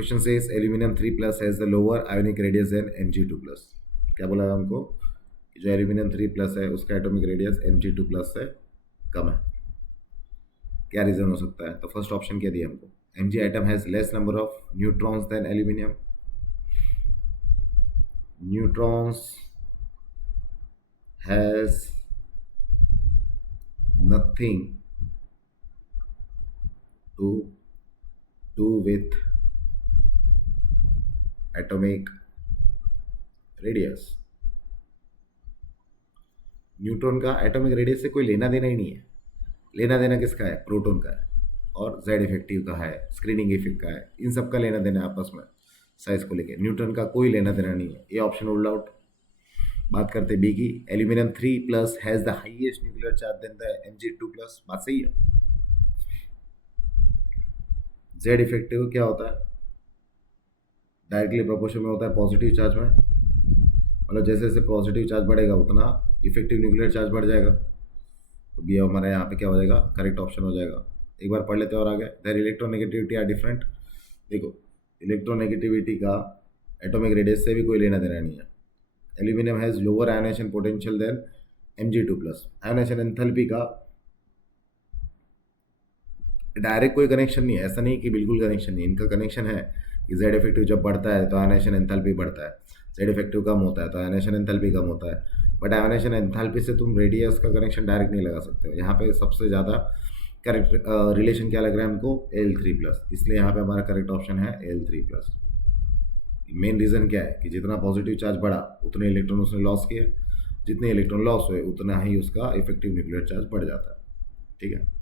Question से aluminium 3+ has the lower ionic radius than Mg2+। क्या बोला है हमको? जो एल्यूमिनियम 3+ है उसका एटॉमिक रेडियस Mg2+ से कम है। क्या रीजन हो सकता है? तो फर्स्ट ऑप्शन क्या दिया हमको? Mg atom has less number of neutrons than aluminium. Neutrons has nothing to do with atomic radius. Neutron का एटॉमिक रेडियस से कोई लेना देना ही नहीं है। लेना देना किसका है? प्रोटॉन का है, और जेड इफेक्टिव का है, स्क्रीनिंग इफेक्ट का है, इन सब का लेना देना है आपस में साइज को लेके। न्यूट्रॉन का कोई लेना देना नहीं है। ये ऑप्शन रूल्ड आउट। बात करते बी की, aluminium 3+ has the highest nuclear charge than the Mg2+। बात सही है। जेड इफेक्टिव क्या होता है? डायरेक्टली प्रोपोर्शन में होता है पॉजिटिव चार्ज में। मतलब जैसे जैसे पॉजिटिव चार्ज बढ़ेगा उतना इफेक्टिव न्यूक्लियर चार्ज बढ़ जाएगा। तो बी हमारा यहाँ पे क्या हो जाएगा? करेक्ट ऑप्शन हो जाएगा। एक बार पढ़ लेते हैं और आगे। There electronegativity are different. देखो, इलेक्ट्रोनेगेटिविटी का एटॉमिक रेडियस से भी कोई लेना देना नहीं है। Aluminium has lower ionization potential than Mg2+। Ionization enthalpy का डायरेक्ट कोई कनेक्शन नहीं है, ऐसा नहीं कि बिल्कुल कनेक्शन नहीं। इनका कनेक्शन है कि जेड इफेक्टिव जब बढ़ता है तो आयोनाइजेशन एंथैल्पी बढ़ता है, जेड इफेक्टिव कम होता है तो आयोनाइजेशन एंथैल्पी कम होता है। बट आयोनाइजेशन एंथैल्पी से तुम रेडियस का कनेक्शन डायरेक्ट नहीं लगा सकते हो। यहाँ पे सबसे ज़्यादा करेक्ट रिलेशन क्या लग रहा है हमको? Al3+। इसलिए यहाँ पे हमारा करेक्ट ऑप्शन है Al3+। मेन रीज़न क्या है कि जितना पॉजिटिव चार्ज बढ़ा उतने इलेक्ट्रॉन उसने लॉस किए, जितने इलेक्ट्रॉन लॉस हुए उतना ही उसका इफेक्टिव न्यूक्लियर चार्ज बढ़ जाता है। ठीक है।